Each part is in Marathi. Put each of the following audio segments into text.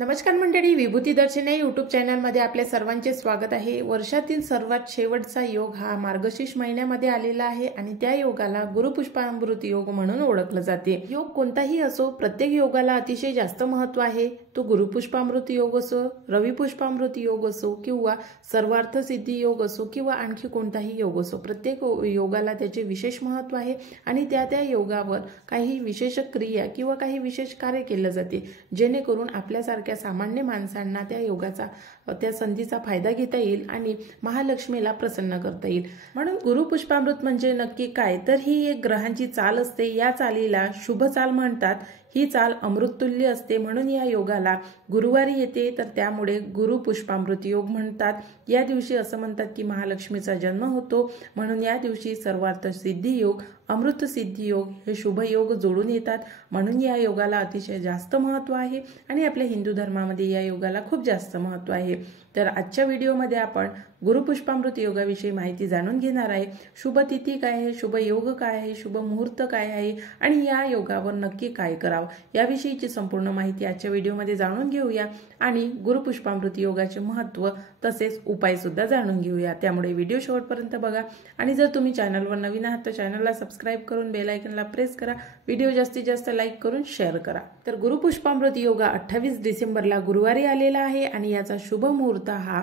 नमस्कार मंडळी, विभूती दर्शने यूट्यूब चॅनलमध्ये आपल्या सर्वांचे स्वागत आहे। वर्षातील सर्वात शेवटचा योग हा मार्गशीर्ष महिन्यामध्ये आलेला आहे आणि त्या योगाला गुरुपुष्पामृत योग म्हणून ओळखले जाते। योग कोणताही असो, प्रत्येक योगाला अतिशय जास्त महत्त्व आहे। तो गुरुपुष्पामृत योग असो, रविपुष्पामृत योग असो किंवा सर्वार्थ सिद्धी योग असो किंवा आणखी कोणताही योग असो, प्रत्येक योगाला त्याचे विशेष महत्त्व आहे आणि त्या योगावर काही विशेष क्रिया किंवा काही विशेष कार्य केले जाते, जेणेकरून आपल्यासारख्या सामान्य माणसांना त्या योगाचा त्या संधीचा फायदा घेता येईल आणि महालक्ष्मीला प्रसन्न करता येईल। म्हणून गुरुपुष्पामृत म्हणजे नक्की काय, तर ही एक ग्रहांची चाल असते। या चालीला शुभ चाल म्हणतात। ही चाल अमृततुल्य असते, म्हणून या योगाला गुरुवारी येते, तर त्यामुळे गुरुपुष्पामृत योग म्हणतात। या दिवशी असं म्हणतात की महालक्ष्मीचा जन्म होतो, म्हणून या दिवशी सर्वार्थ सिद्धी योग, अमृत सिद्धी योग हे शुभ योग जोडून येतात, म्हणून या योगाला अतिशय जास्त महत्त्व आहे आणि आपल्या हिंदू धर्मामध्ये या योगाला खूप जास्त महत्त्व आहे। तर आजच्या व्हिडिओमध्ये आपण गुरुपुष्पामृत योगाविषयी माहिती जाणून घेणार आहे। शुभ तिथी काय आहे, शुभ योग काय आहे, शुभ मुहूर्त काय आहे आणि या योगावर नक्की काय करावं याविषयीची संपूर्ण माहिती आजच्या व्हिडिओमध्ये जाणून घेऊया आणि गुरुपुष्पामृत योगाचे महत्त्व तसेच उपाय सुद्धा जाणून घेऊया। त्यामुळे व्हिडिओ शेवटपर्यंत बघा आणि जर तुम्ही चॅनलवर नवीन आहात तर चॅनलला सबस्क्राइब करून बेल आयकॉनला प्रेस करा। व्हिडिओ जास्तीत जास्त लाईक करून शेअर करा। तर गुरुपुष्पामृत योगा 28 डिसेंबरला गुरुवारी आलेला आहे आणि याचा शुभ मुहूर्त हा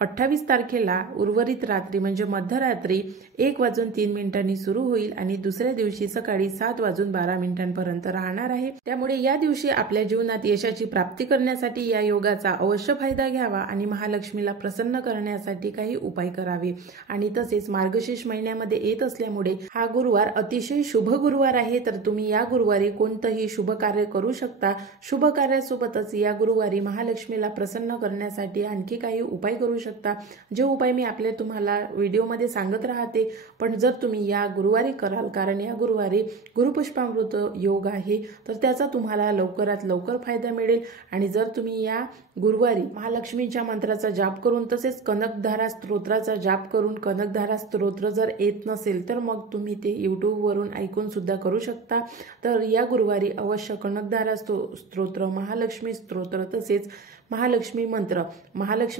28 तारखेला उर्वरित रात्री म्हणजे मध्यरात्री 1:03 सुरू होईल आणि दुसऱ्या दिवशी सकाळी 7:12 राहणार आहे। त्यामुळे या दिवशी आपल्या जीवनात यशाची प्राप्ती करण्यासाठी या योगाचा अवश्य फायदा घ्यावा आणि महालक्ष्मीला प्रसन्न करण्यासाठी काही उपाय करावे। आणि तसेच मार्गशीर्ष महिन्यामध्ये येत असल्यामुळे हा गुरुवार अतिशय शुभ गुरुवार आहे, तर तुम्ही या गुरुवारी कोणतेही शुभ कार्य करू शकता। शुभ कार्यासोबतच या गुरुवारी महालक्ष्मीला प्रसन्न करण्यासाठी आणखी काही उपाय करू शकता, जे उपाय मी तुम्हाला व्हिडिओमध्ये सांगत राहते। पण जर तुम्ही या गुरुवारी कराल, कारण या गुरुवारी गुरुपुष्पामृत योग आहे, तर त्याचा तुम्हाला लवकरात लवकर फायदा मिळेल। आणि जर तुम्ही या गुरुवारी महालक्ष्मीच्या मंत्राचा जाप करून तसेच कनकधारा स्तोत्राचा जाप करून कनकधारा स्तोत्र जर येत नसेल तर मग तुम्ही ते यूट्यूबवरून ऐकून सुद्धा करू शकता। तर या गुरुवारी अवश्य कनकधारा स्तोत्र, महालक्ष्मी स्तोत्र तसेच महालक्ष्मी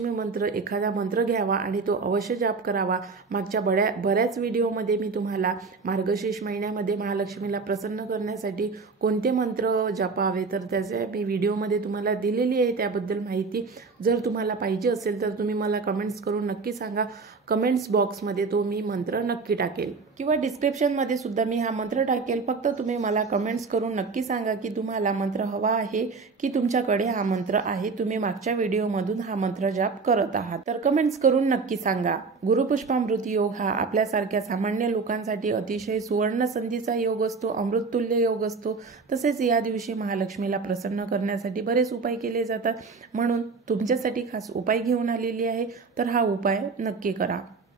मंत्र एखादा मंत्र घ्यावा आणि तो अवश्य जाप करावा। मागच्या बऱ्याच व्हिडिओमध्ये मी तुम्हाला मार्गशीर्ष महिन्यामध्ये महालक्ष्मीला प्रसन्न करण्यासाठी कोणते मंत्र जपावे तर त्याचे मी व्हिडिओमध्ये तुम्हाला दिलेली आहे, त्याबद्दल माहिती जर तुम्हाला पाहिजे असेल तर तुम्ही मला कमेंट्स करून नक्की सांगा। कमेंट्स बॉक्समध्ये तो मी मंत्र नक्की टाकेल किंवा डिस्क्रिप्शनमध्ये सुद्धा मी हा मंत्र टाकेल। फक्त तुम्ही मला कमेंट्स करून नक्की सांगा की तुम्हाला मंत्र हवा आहे की तुमच्याकडे हा मंत्र आहे, तुम्ही मागच्या व्हिडिओमधून हा मंत्र जाप करत आहात, तर कमेंट्स करून नक्की सांगा। गुरुपुष्पामृत योग हा आपल्यासारख्या सामान्य लोकांसाठी अतिशय सुवर्ण संधीचा योग असतो, अमृततुल्य योग असतो। तसेच या दिवशी महालक्ष्मीला प्रसन्न करण्यासाठी बरेच उपाय केले जातात, म्हणून तुमच्यासाठी खास उपाय घेऊन आलेली आहे, तर हा उपाय नक्की करा।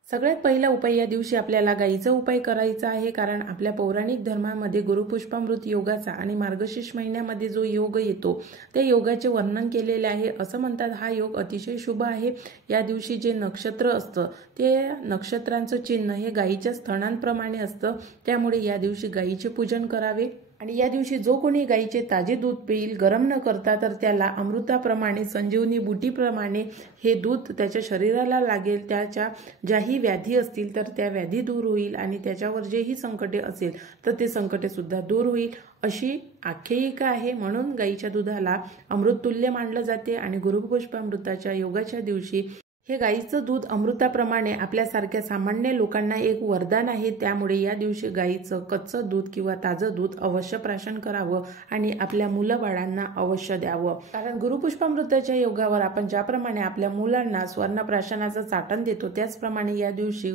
सगळ्यात पहिला उपाय या दिवशी आपल्याला गायीचा उपाय करायचा आहे, कारण आपल्या पौराणिक धर्मामध्ये गुरुपुष्पामृत योगाचा आणि मार्गशीर्ष महिन्यामध्ये जो योग येतो त्या योगाचे वर्णन केलेले आहे। असं म्हणतात हा योग अतिशय शुभ आहे। या दिवशी जे नक्षत्र असतं ते नक्षत्रांचं चिन्ह हे गायीच्या स्तनांप्रमाणे असतं, त्यामुळे या दिवशी गायीचे पूजन करावे। आणि या दिवशी जो कोणी गायीचे ताजे दूध पिईल गरम न करता, तर त्याला अमृताप्रमाणे संजीवनी बुटीप्रमाणे हे दूध त्याच्या शरीराला लागेल। त्याच्या ज्याही व्याधी असतील तर त्या व्याधी दूर होईल आणि त्याच्यावर जेही संकटे असेल तर ते संकटे सुद्धा दूर होईल, अशी आख्यायिका आहे। म्हणून गायीच्या दुधाला अमृततुल्य मानलं जाते आणि गुरुपुष्पामृताच्या योगाच्या दिवशी हे गायीचं दूध अमृताप्रमाणे आपल्यासारख्या सामान्य लोकांना एक वरदान आहे। त्यामुळे या दिवशी गायीचं कच्चं दूध किंवा ताजं दूध अवश्य प्राशन करावं आणि आपल्या मुलाबाळांना अवश्य द्यावं, कारण गुरुपुष्पामृताच्या योगावर आपण ज्याप्रमाणे आपल्या मुलांना स्वर्णप्राशनाचं चाटण देतो त्याचप्रमाणे या दिवशी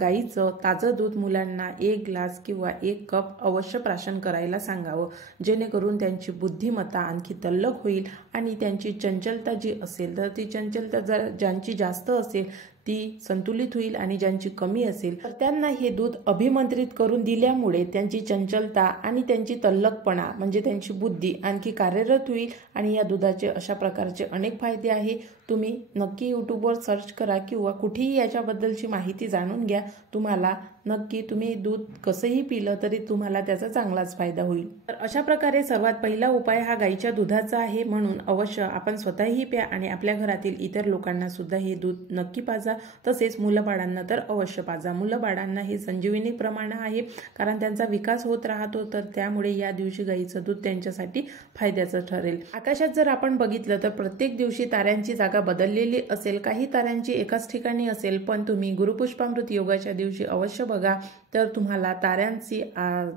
गायीचं ताजं दूध मुलांना 1 ग्लास किंवा 1 कप अवश्य प्राशन करायला सांगावं, जेणेकरून त्यांची बुद्धिमत्ता आणखी तल्लख होईल आणि त्यांची चंचलता जी असेल तर ती चंचलता ज्यांची जास्त असेल ती संतुलित होईल आणि ज्यांची कमी असेल तर त्यांना हे दूध अभिमंत्रित करून दिल्यामुळे त्यांची चंचलता आणि त्यांची तल्लखपणा म्हणजे त्यांची बुद्धी आणखी कार्यरत होईल आणि या दुधाचे अशा प्रकारचे अनेक फायदे आहे। तुम्ही नक्की यूट्यूबवर सर्च करा किंवा कुठेही याच्याबद्दलची माहिती जाणून घ्या। तुम्हाला नक्की तुम्ही दूध कसंही पिलं तरी तुम्हाला त्याचा चांगलाच फायदा होईल। तर अशा प्रकारे सर्वात पहिला उपाय हा गाईच्या दुधाचा आहे, म्हणून अवश्य आपण स्वतःही प्या आणि आपल्या घरातील इतर लोकांना सुद्धा हे दूध नक्की पाजा। तसेच मुलबाळांना तर अवश्य पाजा। मुलबाळांना हे संजीवनी प्रमाण आहे, कारण त्यांचा विकास होत राहतो, तर त्यामुळे या दिवशी गाईचं दूध त्यांच्यासाठी फायद्याचं ठरेल। आकाशात जर आपण बघितलं तर प्रत्येक दिवशी ताऱ्यांची जागा बदललेली असेल, काही ताऱ्यांची एकाच ठिकाणी असेल, पण तुम्ही गुरुपुष्पामृत योगाच्या दिवशी अवश्य बघा तर तुम्हाला ताऱ्यांची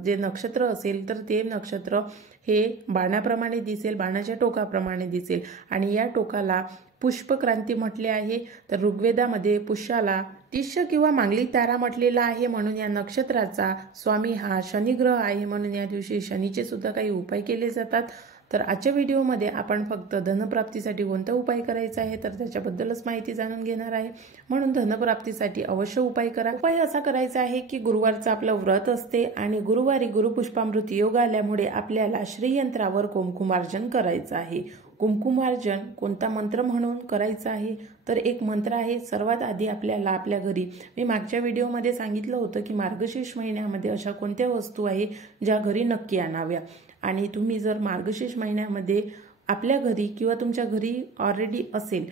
जे नक्षत्र असेल तर ते नक्षत्र हे बाणाप्रमाणे दिसेल, बाणाच्या टोकाप्रमाणे दिसेल आणि या टोकाला पुष्पक्रांती म्हटले आहे। तर ऋग्वेदामध्ये पुष्याला तिष्य किंवा मांगलिक तारा म्हटलेला आहे, म्हणून या नक्षत्राचा स्वामी हा शनिग्रह आहे, म्हणून या दिवशी शनीचे सुद्धा काही उपाय केले जातात। तर आजच्या व्हिडिओमध्ये आपण फक्त धनप्राप्तीसाठी कोणता उपाय करायचा आहे तर त्याच्याबद्दलच माहिती जाणून घेणार आहे, म्हणून धनप्राप्तीसाठी अवश्य उपाय करा। उपाय असा करायचा आहे की गुरुवारचं आपलं व्रत असते आणि गुरुवारी गुरुपुष्पामृत योग आल्यामुळे आपल्याला श्रीयंत्रावर कुंकुमार्जन करायचं आहे। कुंकुमार्जन कोणता मंत्र म्हणून करायचा आहे तर एक मंत्र आहे। सर्वात आधी आपल्याला आपल्या घरी, मी मागच्या व्हिडिओमध्ये सांगितलं होतं की मार्गशीर्ष महिन्यामध्ये अशा कोणत्या वस्तू आहे ज्या घरी नक्की आणाव्या, आणि तुम्ही जर मार्गशीर्ष महिन्यामध्ये आपल्या घरी किंवा तुमच्या घरी ऑलरेडी असेल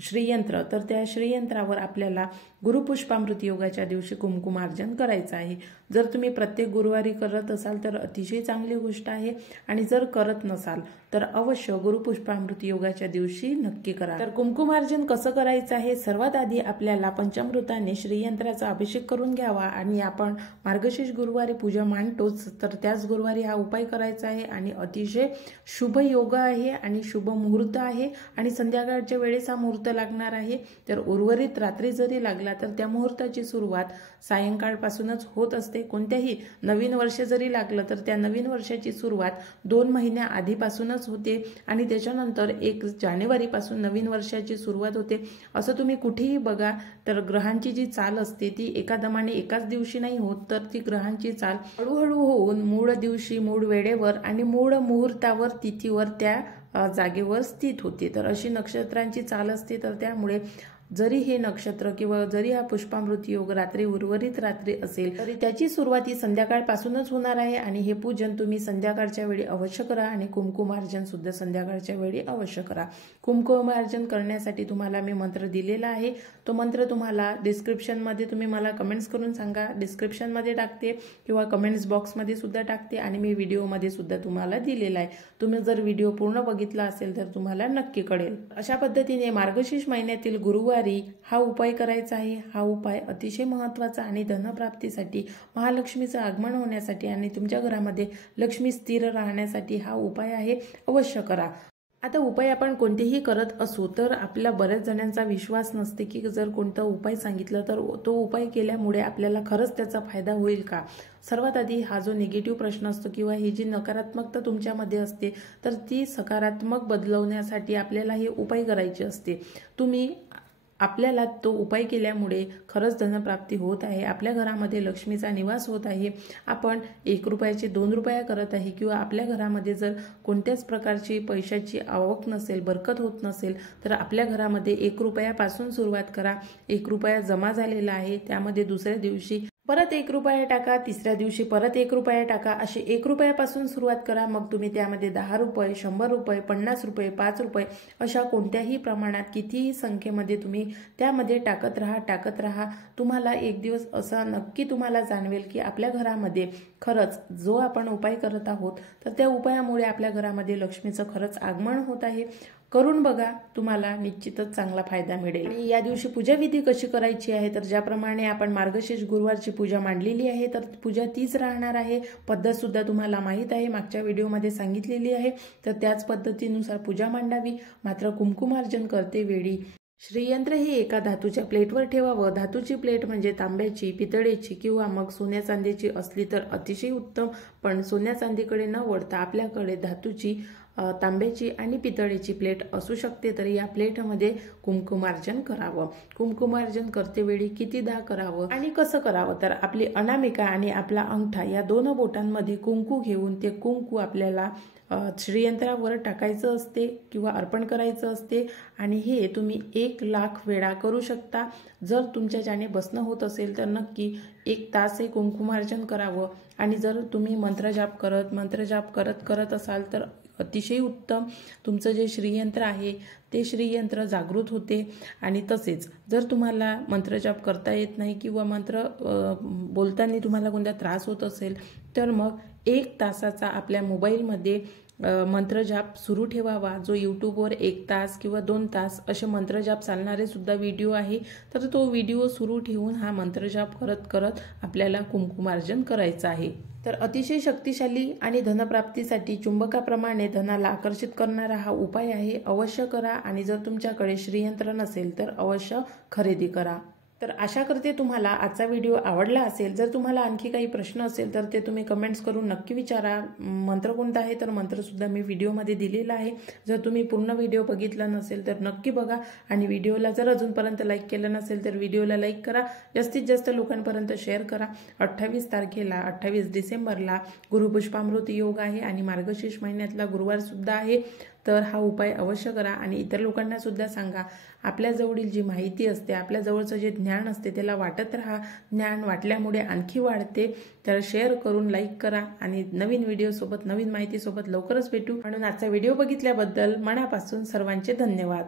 श्रीयंत्र तर त्या श्रीयंत्रावर आपल्याला गुरुपुष्पामृत योगाच्या दिवशी कुंकुमार्जन करायचं आहे। जर तुम्ही प्रत्येक गुरुवारी करत असाल तर अतिशय चांगली गोष्ट आहे, आणि जर करत नसाल तर अवश्य गुरुपुष्पामृत योगाच्या दिवशी नक्की करा। तर कुंकुमार्जन कसं करायचं आहे, सर्वात आधी आपल्याला पंचामृताने श्रीयंत्राचा अभिषेक करून घ्यावा, आणि आपण मार्गशीर्ष गुरुवारी पूजा मांडतोच तर त्याच गुरुवारी हा उपाय करायचा आहे आणि अतिशय शुभ योग आहे आणि शुभ मुहूर्त आहे, आणि संध्याकाळच्या वेळेस हा मुहूर्त लागणार आहे। तर उर्वरित रात्री जरी लागला तर त्या मुहूर्ताची सुरुवात सायंकाळपासूनच होत असते। कोणत्याही नवीन वर्ष जरी लागलं तर त्या नवीन वर्षाची सुरुवात 2 महिन्या आधीपासूनच होते आणि त्याच्यानंतर 1 जानेवारीपासून नवीन वर्षाची सुरुवात होते। असं तुम्ही कुठेही बघा तर ग्रहांची जी चाल असते ती एका दमाने एकाच दिवशी नाही होत, तर ती ग्रहांची चाल हळूहळू होऊन मूळ दिवशी, मूळ वेळेवर आणि मूळ मुहूर्तावर, तिथीवर त्या जागेवर स्थित होते। तर अशी नक्षत्रांची चाल असते। तर त्यामुळे जरी हे नक्षत्र किंवा जरी हा पुष्पामृत योग रात्री उर्वरित रात्री असेल तरी त्याची सुरुवात ही संध्याकाळपासूनच होणार आहे, आणि हे पूजन तुम्ही संध्याकाळच्या वेळी अवश्य करा आणि कुंकुमार्जन सुद्धा संध्याकाळच्या वेळी अवश्य करा। कुंकुमार्जन करण्यासाठी तुम्हाला मी मंत्र दिलेला आहे, तो मंत्र तुम्हाला डिस्क्रिप्शनमध्ये तुम्ही मला कमेंट्स करून सांगा, डिस्क्रिप्शनमध्ये टाकते किंवा कमेंट्स बॉक्समध्ये सुद्धा टाकते, आणि मी व्हिडिओमध्ये सुद्धा तुम्हाला दिलेला आहे। तुम्ही जर व्हिडिओ पूर्ण बघितला असेल तर तुम्हाला नक्की कळेल। अशा पद्धतीने मार्गशीर्ष महिन्यातील गुरुवारी हा उपाय करायचा आहे। हा उपाय अतिशय महत्त्वाचा आणि धनप्राप्तीसाठी, महालक्ष्मीचं आगमन होण्यासाठी आणि तुमच्या घरामध्ये लक्ष्मी स्थिर राहण्यासाठी हा उपाय आहे, अवश्य करा। आता उपाय आपण कोणतेही करत असू तर आपल्या बऱ्याच जणांचा विश्वास नसते की जर कोणता उपाय सांगितला तर तो उपाय केल्यामुळे आपल्याला खरंच त्याचा फायदा होईल का। सर्वात आधी हा जो निगेटिव्ह प्रश्न असतो किंवा ही जी नकारात्मकता तुमच्यामध्ये असते तर ती सकारात्मक बदलवण्यासाठी आपल्याला हे उपाय करायचे असते। आपल्याला तो उपाय केल्यामुळे खरंच धनप्राप्ती होत आहे, आपल्या घरामध्ये लक्ष्मीचा निवास होत आहे। आपण 1 रुपयाचे 2 रुपया करत आहे, किंवा आपल्या घरामध्ये जर कोणत्याच प्रकारची पैशाची आवक नसेल, बरकत होत नसेल तर आपल्या घरामध्ये 1 रुपयापासून सुरुवात करा। 1 रुपया जमा झालेला आहे, त्यामध्ये दुसऱ्या दिवशी परत 1 रुपया टाका, तिसऱ्या दिवशी परत 1 रुपया टाका, असे 1 रुपयापासून सुरुवात करा। मग तुम्ही त्यामध्ये 10 रुपये, 100 रुपये, 50 रुपये, 5 रुपये अशा कोणत्याही प्रमाणात कितीही संख्येमध्ये तुम्ही त्यामध्ये टाकत राहा। तुम्हाला एक दिवस असा नक्की तुम्हाला जाणवेल की आपल्या घरामध्ये खरंच जो आपण उपाय करत आहोत तर त्या उपायामुळे आपल्या घरामध्ये लक्ष्मीचं खरंच आगमन होत आहे। करून बघा, तुम्हाला निश्चितच चांगला फायदा मिळेल। आणि या दिवशी पूजा विधी कशी करायची आहे तर ज्याप्रमाणे आपण मार्गशीर्ष गुरुवारची पूजा मांडलेली आहे तर पूजा तीच राहणार आहे। पद्धत सुद्धा तुम्हाला माहित आहे, मागच्या व्हिडिओमध्ये सांगितलेली आहे, तर त्याच पद्धतीनुसार पूजा मांडावी। मात्र कुंकुमार्जन करते वेळी श्रीयंत्र हे एका धातूच्या प्लेटवर ठेवावं। धातूची प्लेट म्हणजे तांब्याची, पितळेची किंवा मग सोन्या चांदीची असली तर अतिशय उत्तम, पण सोन्या चांदीकडे न वळता आपल्याकडे धातूची तांब्याची आणि पितळेची प्लेट असू शकते, तर या प्लेटमध्ये कुंकुमार्जन करावं. कुंकुमार्जन करतेवेळी कितीदा करावं आणि कसं करावं, तर आपली अनामिका आणि आपला अंगठा या 2 बोटांमध्ये कुंकू घेऊन ते कुंकू आपल्याला श्रीयंत्रावर टाकायचं असते किंवा अर्पण करायचं असते आणि हे तुम्ही 1,00,000 वेळा करू शकता. जर तुमच्या ज्याने बसणं होत असेल तर नक्की 1 तास हे कुंकुमार्जन करावं आणि जर तुम्ही मंत्रजाप करत असाल तर अतिशय उत्तम. तुमचं जे श्रीयंत्र आहे ते श्रीयंत्र जागृत होते. आणि तसेच जर तुम्हाला मंत्रजाप करता येत नाही किंवा मंत्र बोलताना तुम्हाला कोणता त्रास होत असेल तर मग 1 तासाचा आपल्या मोबाईलमध्ये मंत्रजाप सुरू ठेवावा, जो यूट्यूबवर 1 तास किंवा 2 तास असे मंत्रजाप चालणारे सुद्धा व्हिडिओ आहे. तर तो व्हिडिओ सुरू ठेवून हा मंत्रजाप करत आपल्याला कुंकुमार्जन करायचं आहे. तर अतिशय शक्तिशाली आणि धनप्राप्तीसाठी चुंबकाप्रमाणे धनाला आकर्षित करणारा हा उपाय आहे. अवश्य करा आणि जर तुमच्याकडे श्रीयंत्र नसेल तर अवश्य खरेदी करा. तर आशा करते तुम्हाला आजचा व्हिडिओ आवडला असेल. जर तुम्हाला आणखी काही प्रश्न असेल तर ते तुम्ही कमेंट्स करून नक्की विचारा. मंत्र कोणता आहे तर मंत्रसुद्धा मी व्हिडिओमध्ये दिलेला आहे. जर तुम्ही पूर्ण व्हिडिओ बघितला नसेल तर नक्की बघा आणि व्हिडिओला जर अजूनपर्यंत लाईक केलं नसेल तर व्हिडिओला लाईक करा, जास्तीत जास्त लोकांपर्यंत शेअर करा. 28 तारखेला 28 डिसेंबरला गुरुपुष्पामृत योग आहे आणि मार्गशीर्ष महिन्यातला गुरुवार सुद्धा आहे. तर हा उपाय अवश्य करा आणि इतर लोकांना सुद्धा सांगा. आपल्याजवळील जी माहिती असते, आपल्याजवळचं जे ज्ञान असते त्याला वाटत राहा. ज्ञान वाटल्यामुळे आणखी वाढते. तर शेअर करून लाईक करा आणि नवीन व्हिडिओसोबत नवीन माहितीसोबत लवकरच भेटू. म्हणून आजचा व्हिडिओ बघितल्याबद्दल मनापासून सर्वांचे धन्यवाद.